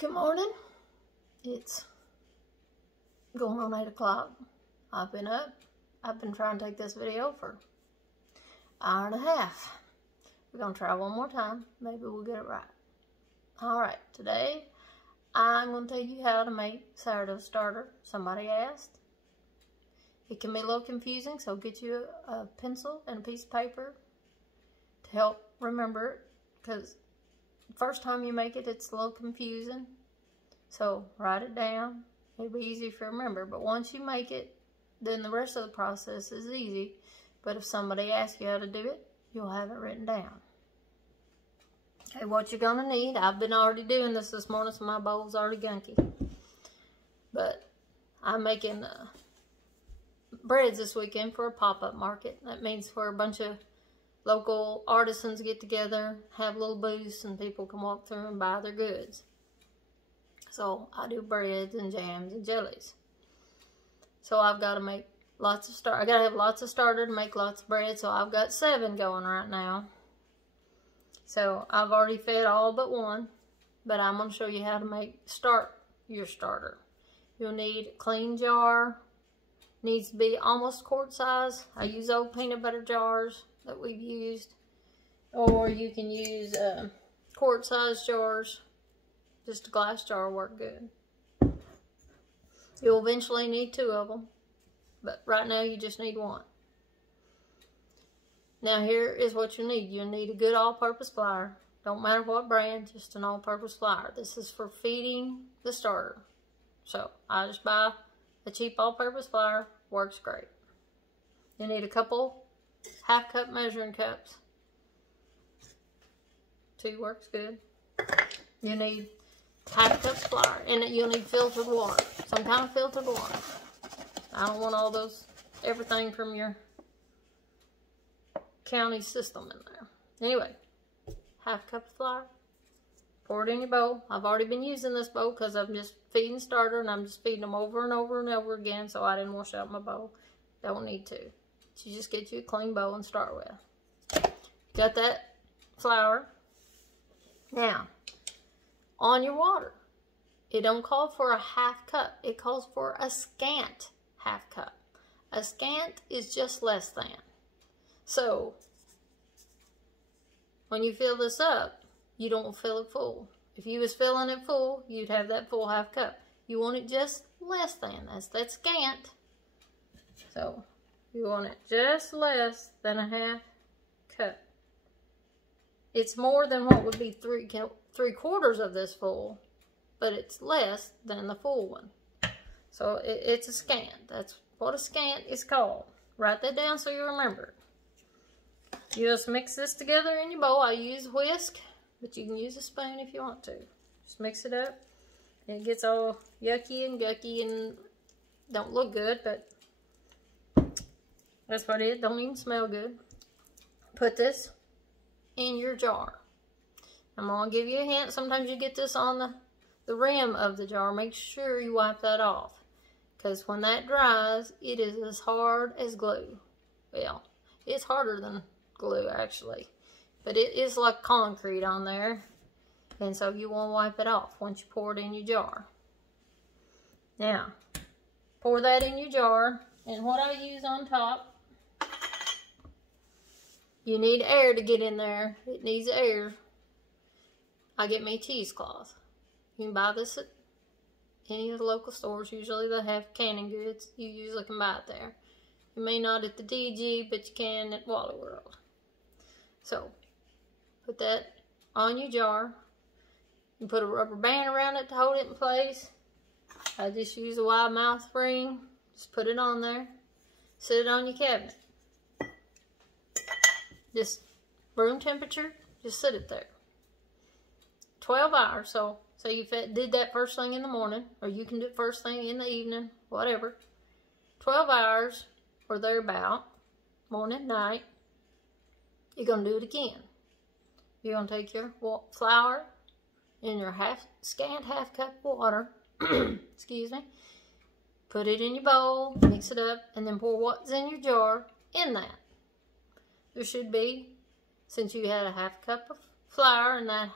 Good morning. It's going on 8 o'clock. I've been up. I've been trying to take this video for an hour and a half. We're going to try one more time. Maybe we'll get it right. Alright, today I'm going to tell you how to make sourdough starter. Somebody asked. It can be a little confusing, so get you a pencil and a piece of paper to help remember it, because first time you make it, it's a little confusing. So write it down. It'll be easy to remember. But once you make it, then the rest of the process is easy. But if somebody asks you how to do it, you'll have it written down. Okay, what you're going to need. I've been already doing this morning, so my bowl's already gunky. But I'm making breads this weekend for a pop-up market. That means for a bunch of local artisans get together, have little booths, and people can walk through and buy their goods. So I do breads and jams and jellies. So I've got to make lots of I got to have lots of starter to make lots of bread. So I've got 7 going right now. So I've already fed all but one, but I'm going to show you how to start your starter. You'll need a clean jar. Needs to be almost quart size. I use old peanut butter jars that we've used, or you can use quart size jars. Just a glass jar will work good. You'll eventually need 2 of them, but right now you just need 1. Now here is what you need. You'll need a good all-purpose flour. Don't matter what brand, just an all-purpose flour. This is for feeding the starter. So I just buy a cheap all-purpose flour. Works great. You need a couple half-cup measuring cups. 2 works good. You need half cup flour, and you'll need filtered water. Some kind of filtered water. I don't want all those, everything from your county system in there. Anyway, half cup of flour. Pour it in your bowl. I've already been using this bowl because I'm just feeding starter, and I'm just feeding them over and over and over again, so I didn't wash out my bowl. Don't need to. So you just get you a clean bowl and start with. Got that flour. Now, on your water, it don't call for a half cup. It calls for a scant half cup. A scant is just less than. So, when you fill this up, you don't fill it full. If you was filling it full, you'd have that full half cup. You want it just less than. That's that scant. So, you want it just less than a half cup. It's more than what would be 3/4 of this full, but it's less than the full one. So it's a scant. That's what a scant is called. Write that down so you remember it. You just mix this together in your bowl. I use a whisk, but you can use a spoon if you want to. Just mix it up. It gets all yucky and gucky and don't look good, but that's what it is. Don't even smell good. Put this in your jar. I'm going to give you a hint. Sometimes you get this on the rim of the jar. Make sure you wipe that off, because when that dries, it is as hard as glue. Well, it's harder than glue actually, but it is like concrete on there, and so you want to wipe it off once you pour it in your jar. Now, pour that in your jar, and what I use on top, you need air to get in there. It needs air. I get me cheesecloth. You can buy this at any of the local stores. Usually they have canning goods. You usually can buy it there. You may not at the DG, but you can at Wally World. So, put that on your jar. You put a rubber band around it to hold it in place. I just use a wide mouth ring. Just put it on there. Set it on your cabinet. Just room temperature, just sit it there. 12 hours, so say you did that first thing in the morning, or you can do it first thing in the evening, whatever. 12 hours, or thereabout, morning, night, you're going to do it again. You're going to take your flour in your scant half cup of water, excuse me, put it in your bowl, mix it up, and then pour what's in your jar in that. There should be, since you had a half cup of flour and that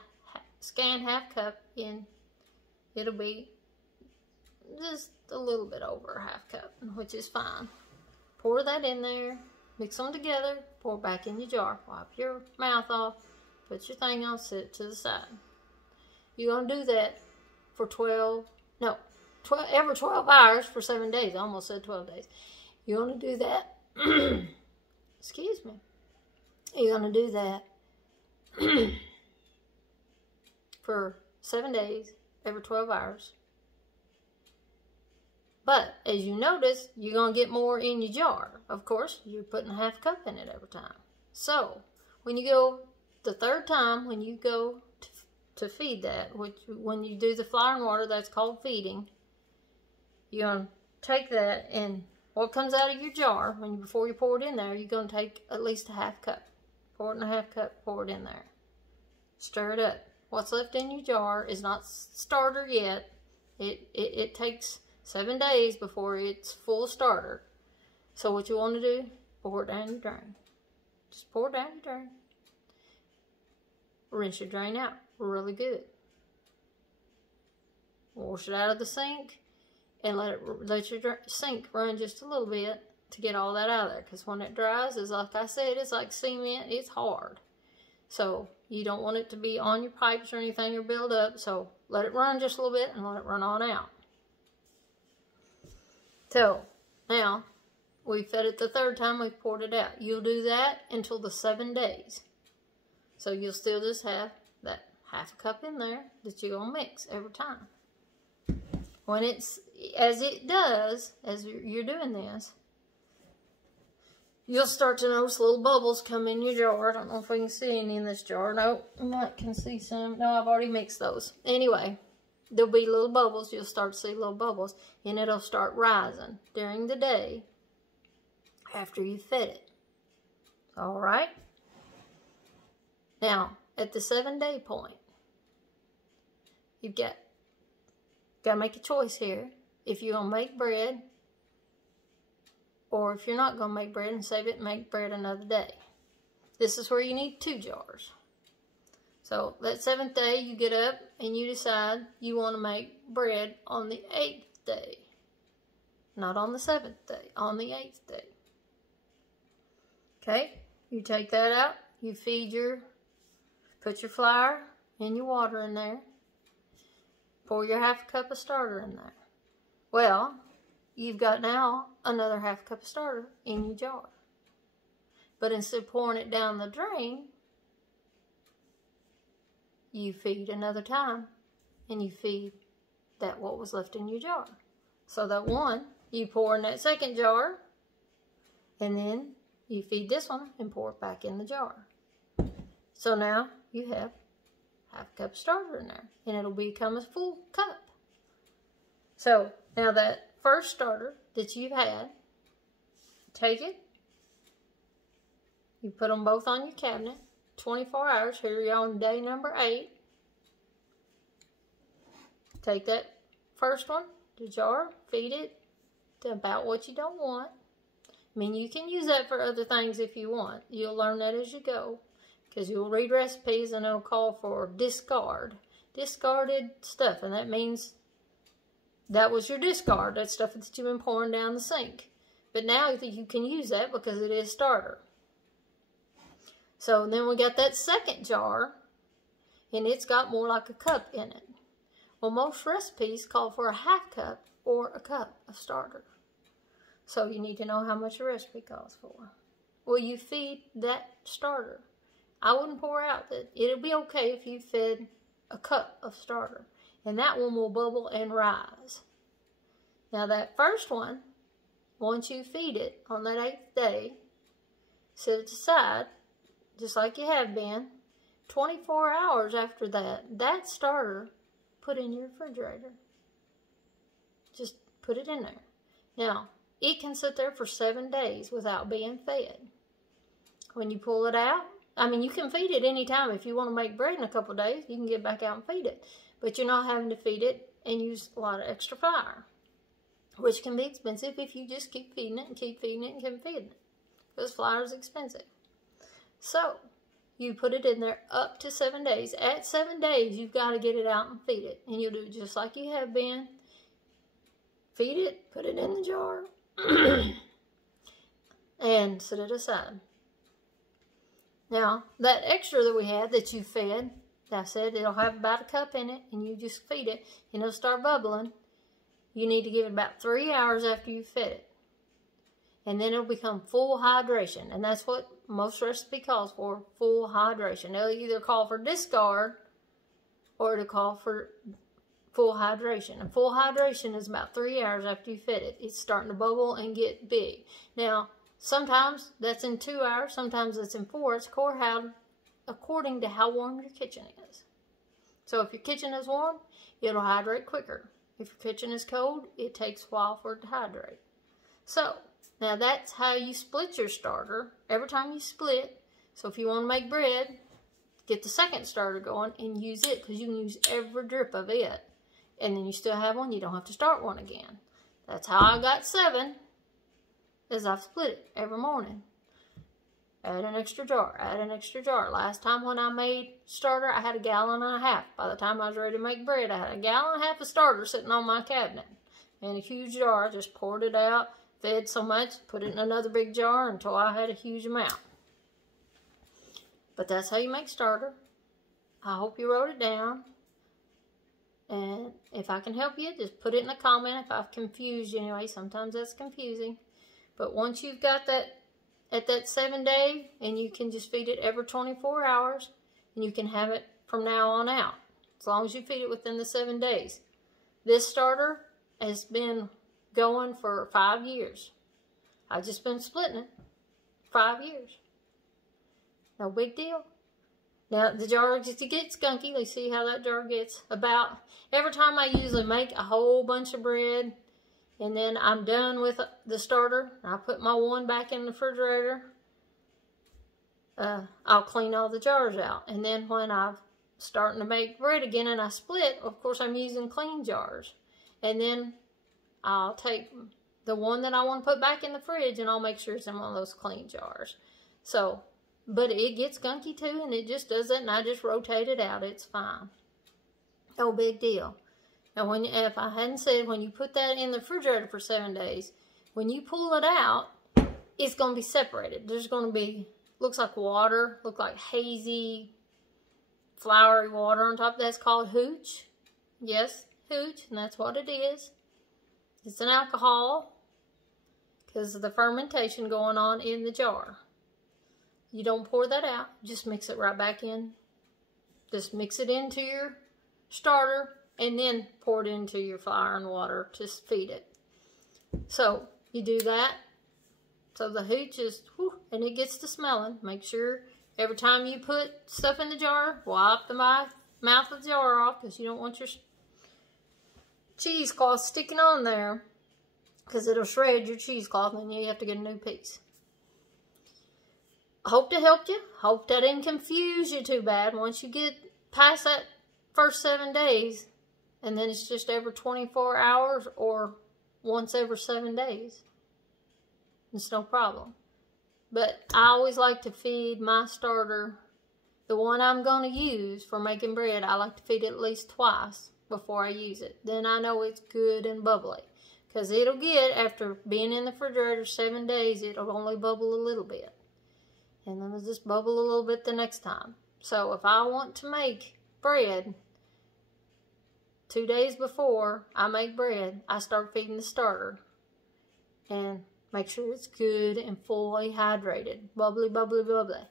scant half cup in it'll be just a little bit over a half cup, which is fine. Pour that in there, mix them together, pour back in your jar, wipe your mouth off, put your thing on, set it to the side. You're going to do that for every 12 hours for 7 days. I almost said 12 days. You're going to do that. Excuse me. You're going to do that for 7 days, every 12 hours. But as you notice, you're going to get more in your jar. Of course, you're putting a half cup in it every time. So, when you go the third time, when you go to feed that, which when you do the flour and water, that's called feeding. You're going to take that, and what comes out of your jar, before you pour it in there, you're going to take at least a half cup. Pour it in a half cup, pour it in there. Stir it up. What's left in your jar is not starter yet. It takes 7 days before it's full starter. So what you want to do, pour it down your drain. Just pour it down your drain. Rinse your drain out really good. Wash it out of the sink and let your sink run just a little bit to get all that out of there. Because when it dries, it's like I said, it's like cement. It's hard. So you don't want it to be on your pipes or anything or build up. So let it run just a little bit and let it run on out. So now we've fed it the third time, we've poured it out. You'll do that until the 7 days. So you'll still just have that half a cup in there that you're going to mix every time. When it's, as you're doing this, you'll start to notice little bubbles come in your jar. I don't know if we can see any in this jar. No, I can see some. No, I've already mixed those. Anyway, there'll be little bubbles. You'll start to see little bubbles, and it'll start rising during the day after you fed it. All right? Now, at the 7-day point, you've got to make a choice here. If you're going to make bread, or if you're not going to make bread and save it and make bread another day. This is where you need 2 jars. So that 7th day, you get up and you decide you want to make bread on the 8th day. Not on the 7th day, on the 8th day. Okay, you take that out, you put your flour and your water in there. Pour your half cup of starter in there. Well, you've got now another half cup of starter in your jar. But instead of pouring it down the drain, you feed another time, and you feed that what was left in your jar. So that one, you pour in that second jar, and then you feed this one and pour it back in the jar. So now you have half a cup of starter in there, and it'll become a full cup. So now that first starter that you've had, take it, you put them both on your cabinet, 24 hours, here you're on day number 8. Take that first one, the jar, feed it to about what you don't want. I mean, you can use that for other things if you want. You'll learn that as you go, because you'll read recipes and it'll call for discarded stuff, and that means that was your discard. That's stuff that you've been pouring down the sink. But now you can use that because it is starter. So then we got that second jar, and it's got more like a cup in it. Well, most recipes call for a half cup or a cup of starter. So you need to know how much a recipe calls for. Well, you feed that starter. I wouldn't pour out that. It'll be okay if you fed a cup of starter, and that one will bubble and rise. Now that first one, once you feed it on that 8th day, set it aside, just like you have been. 24 hours after that, that starter, put in your refrigerator. Just put it in there. Now, it can sit there for 7 days without being fed. When you pull it out, I mean, you can feed it anytime. If you want to make bread in a couple of days, you can get back out and feed it. But you're not having to feed it and use a lot of extra flour, which can be expensive if you just keep feeding it and keep feeding it and keep feeding it, because flour is expensive. So, you put it in there up to 7 days. At 7 days, you've got to get it out and feed it. And you'll do it just like you have been. Feed it, put it in the jar, and set it aside. Now, that extra that we had that you fed, I said it'll have about a cup in it, and you just feed it, and it'll start bubbling. You need to give it about 3 hours after you fed it. And then it'll become full hydration. And that's what most recipe calls for, full hydration. They'll either call for discard or it'll call for full hydration. And full hydration is about 3 hours after you fed it. It's starting to bubble and get big. Now, sometimes that's in 2 hours, sometimes it's in 4. It's according to how warm your kitchen is. So if your kitchen is warm, it'll hydrate quicker. If your kitchen is cold, it takes a while for it to hydrate. So, now that's how you split your starter. Every time you split, so if you want to make bread, get the second starter going and use it, because you can use every drip of it. And then you still have one, you don't have to start one again. That's how I got 7, is I've split it every morning. Add an extra jar, add an extra jar. Last time when I made starter, I had 1.5 gallons. By the time I was ready to make bread, I had 1.5 gallons of starter sitting on my cabinet. In a huge jar, just poured it out, fed so much, put it in another big jar until I had a huge amount. But that's how you make starter. I hope you wrote it down. And if I can help you, just put it in a comment if I've confused you anyway. Sometimes that's confusing. But once you've got that at that 7 day, and you can just feed it every 24 hours, and you can have it from now on out, as long as you feed it within the 7 days. This starter has been going for 5 years. I've just been splitting it 5 years. No big deal. Now, the jar just gets gunky. Let's see how that jar gets. About every time I usually make a whole bunch of bread, and then I'm done with the starter, I put my one back in the refrigerator, I'll clean all the jars out. And then when I'm starting to make bread again and I split, of course I'm using clean jars. And then I'll take the one that I want to put back in the fridge and I'll make sure it's in one of those clean jars. So, but it gets gunky too, and it just does it, and I just rotate it out. It's fine. No big deal. Now, if I hadn't said, when you put that in the refrigerator for 7 days, when you pull it out, it's going to be separated. There's going to be, looks like water, look like hazy, floury water on top. That's called hooch. Yes, hooch, and that's what it is. It's an alcohol because of the fermentation going on in the jar. You don't pour that out. Just mix it right back in. Just mix it into your starter and then pour it into your flour and water to feed it. So you do that. So the hooch is, whew, and it gets to smelling. Make sure every time you put stuff in the jar, wipe the mouth of the jar off, because you don't want your cheesecloth sticking on there, because it'll shred your cheesecloth and then you have to get a new piece. I hope to help you. Hope that didn't confuse you too bad. Once you get past that first 7 days, and then it's just every 24 hours or once every 7 days, it's no problem. But I always like to feed my starter, the one I'm going to use for making bread, I like to feed it at least twice before I use it. Then I know it's good and bubbly. Because it'll get, after being in the refrigerator 7 days, it'll only bubble a little bit. And then it'll just bubble a little bit the next time. So if I want to make bread, 2 days before I make bread, I start feeding the starter. And make sure it's good and fully hydrated. Bubbly, bubbly, bubbly.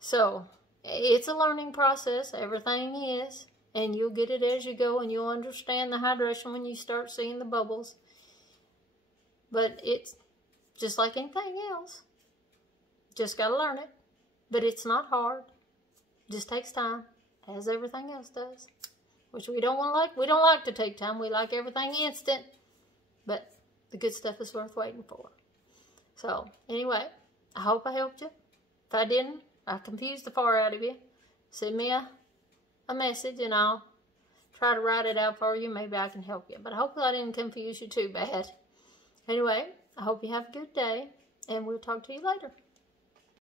So, it's a learning process. Everything is. And you'll get it as you go, and you'll understand the hydration when you start seeing the bubbles. But it's just like anything else. Just got to learn it. But it's not hard. Just takes time, as everything else does. Which we don't like. We don't like to take time. We like everything instant. But the good stuff is worth waiting for. So, anyway, I hope I helped you. If I didn't, I confused the far out of you. Send me a message and I'll try to write it out for you. Maybe I can help you. But I hope I didn't confuse you too bad. Anyway, I hope you have a good day, and we'll talk to you later.